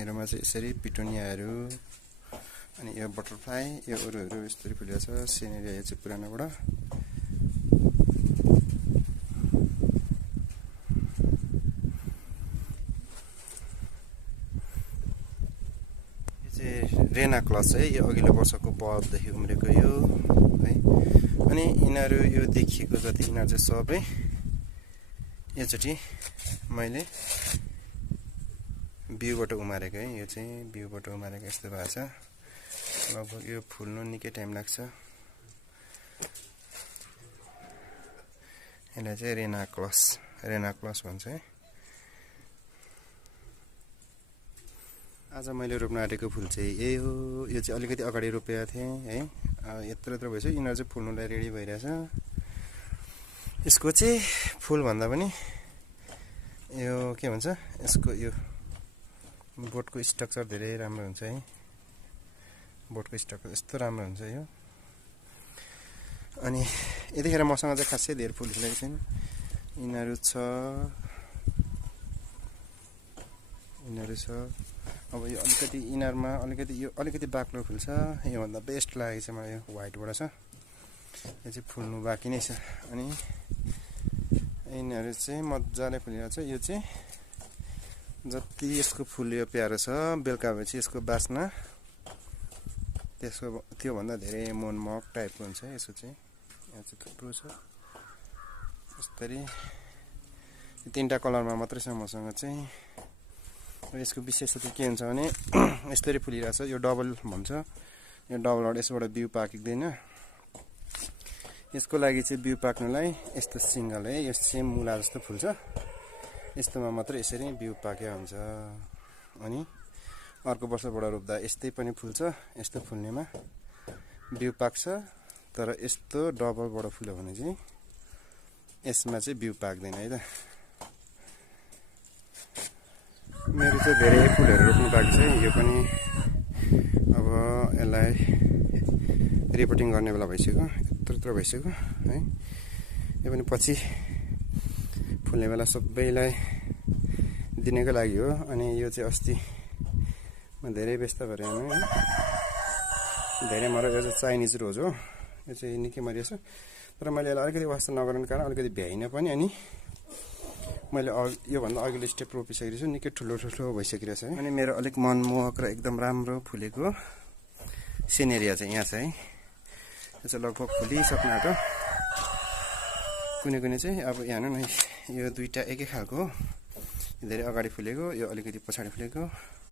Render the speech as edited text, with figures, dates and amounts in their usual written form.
मेरोमा चाहिँ यसरी पिटोनियाहरू अनि यो बटरफ्लाई यो अरूहरू यस्तरी फुलेको छ। सिनेरिया यो चाहिँ पुरानोबाट रेनाक्लस है। यो अघिल्लो वर्षको बल्बदेखि उम्रेको यो है। अनि यिनीहरू यो देखिएको जति यिनीहरू चाहिँ सबै योचोटि मैले बिउबाट उमारेको है। यो चाहिँ बिउबाट उमारेको यस्तो भएको छ। लगभग यो फुल्नु निकै टाइम लाग्छ। यसलाई चाहिँ रेनाक्लस भन्छ है। आज मैले रोप्न आँटेको फुल चाहिँ यही हो। यो चाहिँ अलिकति अगाडि रोपेको थिएँ है। यत्रो भइसक्यो। यिनीहरू चाहिँ फुल्नुलाई रेडी भइरहेछ। यसको चाहिँ फुल भन्दा पनि यो के भन्छ, यसको यो बोटको स्ट्रक्चर धेरै राम्रो हुन्छ है। बोटको स्ट्रक्चर यस्तो राम्रो हुन्छ यो। अनि यतिखेर मसँग चाहिँ खासै धेरै फुल फुलेको छैन। यिनीहरू छ। अब यो अलिकति यिनीहरूमा अलिकति बाक्लो फुल्छ। योभन्दा बेस्ट लागेको छ मलाई यो व्हाइटबाट छ। यो चाहिँ फुल्नु बाँकी नै छ। अनि यिनीहरू चाहिँ मजाले फुलिरहेको छ। यो चाहिँ जति यसको फुल यो प्यारो छ, बेलुका भएपछि यसको बास्ना त्योभन्दा धेरै मनमोहक टाइपको हुन्छ। यसको चाहिँ यहाँ चाहिँ थुप्रो छ। यस्तरी तीनटा कलरमा मात्रै छ मसँग चाहिँ। यसको विशेषता के हुन्छ भने यस्तरी फुलिरहेछ। यो डबल भन्छ। यो डबलबाट यसबाट बिउ पाकिँदैन। यसको लागि चाहिँ बिउ पाक्नलाई यस्तो सिङ्गल है, यो सेम मुला जस्तो फुल्छ। यस्तोमा मात्रै यसरी बिउ पाकेको हुन्छ। अनि अर्को वर्षबाट रोप्दा यस्तै पनि फुल्छ। यस्तो फुल्नेमा बिउ पाक्छ। तर यस्तो डबलबाट फुल्यो भने चाहिँ यसमा चाहिँ बिउ पाक्दैन है त। मेरो चाहिँ धेरै फुलहरू रोप्नु बाँकी छ। यो पनि अब यसलाई रिपोर्टिङ गर्ने बेला भइसक्यो। यत्रो भइसक्यो है। यो पनि पछि फुल्ने बेला सबैलाई दिनेको लागि हो। अनि यो चाहिँ अस्ति म धेरै व्यस्त भएर है। धेरै मर यो चाहिँ चाइनिज रोज हो। यो चाहिँ निकै मरिएछ। तर मैले यसलाई अलिकति वास्ता नगर्नु कारण अलिकति भ्याइनँ पनि। अनि मैले योभन्दा अघिल्लो स्टेप रोपिसकेको छु। निकै ठुलो भइसकिरहेको छ है। अनि मेरो अलिक मनमोहक र एकदम राम्रो फुलेको सिनेरिया चाहिँ यहाँ छ है। यो चाहिँ लगभग फुलिसक्नु आँट्यो। कुनै चाहिँ अब यहाँ न यो दुईटा एकै खालको हो। धेरै अगाडि फुलेको, यो अलिकति पछाडि फुलेको।